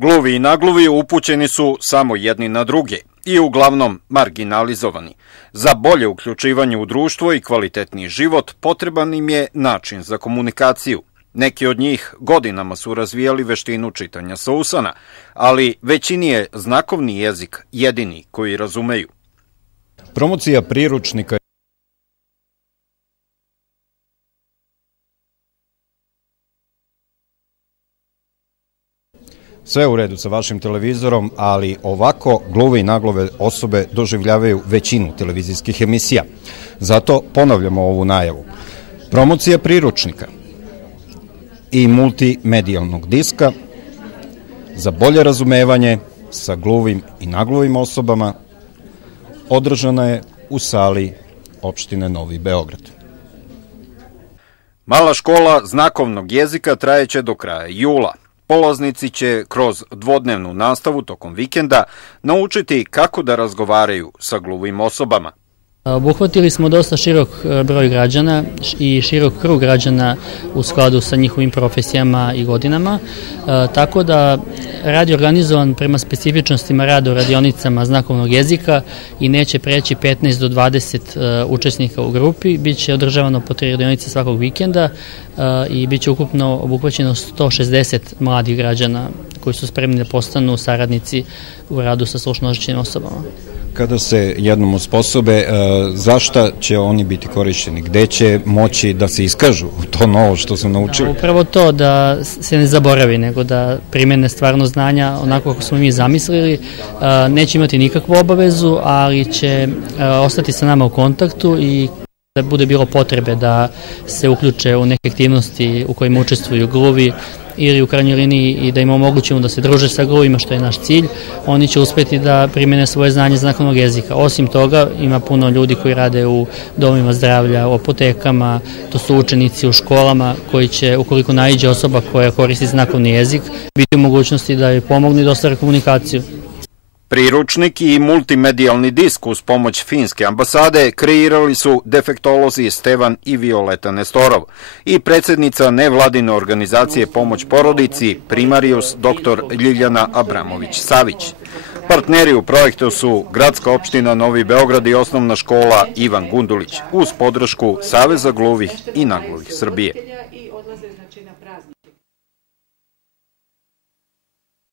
Gluvi i nagluvi upućeni su samo jedni na druge i uglavnom marginalizovani. Za bolje uključivanje u društvo i kvalitetniji život potreban im je način za komunikaciju. Neki od njih godinama su razvijali veštinu čitanja sa usana, ali većini je znakovni jezik jedini koji razumeju. Promocija priručnika Sve u redu sa vašim televizorom, ali ovako gluve i naglove osobe doživljavaju većinu televizijskih emisija. Zato ponavljamo ovu najavu. Promocija priručnika i multimedijalnog diska za bolje razumevanje sa gluvim i naglovim osobama održana je u sali opštine Novi Beograd. Mala škola znakovnog jezika trajeće do kraja jula. Polaznici će kroz dvodnevnu nastavu tokom vikenda naučiti kako da razgovaraju sa gluvim osobama. Obuhvatili smo dosta širok broj građana i širok krug građana u skladu sa njihovim profesijama i godinama, tako da rad je organizovan prema specifičnostima rada u radionicama znakovnog jezika i neće preći 15 do 20 učesnika u grupi. Biće održavano po 3 radionice svakog vikenda i biće ukupno obuhvaćeno 160 mladih građana koji su spremni da postanu saradnici u radu sa slušno oštećenim osobama. Kada se jednom osposobe, za šta će oni biti korišćeni? Gde će moći da se iskažu to novo što su naučili? Upravo to, da se ne zaboravi, nego da primene stvarno znanja onako kako smo mi zamislili. Neće imati nikakvu obavezu, ali će ostati sa nama u kontaktu i da bude bilo potrebe da se uključe u neke aktivnosti u kojima učestvuju gluvi ili u krajnjoj liniji i da im omogućimo da se druže sa gluvima, što je naš cilj, oni će uspeti da primene svoje znanje znakovnog jezika. Osim toga, ima puno ljudi koji rade u domovima zdravlja, u apotekama, to su učenici u školama koji će, ukoliko naiđe osoba koja koristi znakovni jezik, biti u mogućnosti da joj pomogne i da ostvare komunikaciju. Priručnik i multimedijalni disk uz pomoć finske ambasade kreirali su defektolozi Stevan i Violeta Nestorov i predsjednica nevladine organizacije Pomoć porodici Primarius dr. Ljiljana Abramović-Savić. Partneri u projektu su Gradska opština Novi Beograd i osnovna škola Ivan Gundulić uz podršku Saveza gluvih i naglovih Srbije.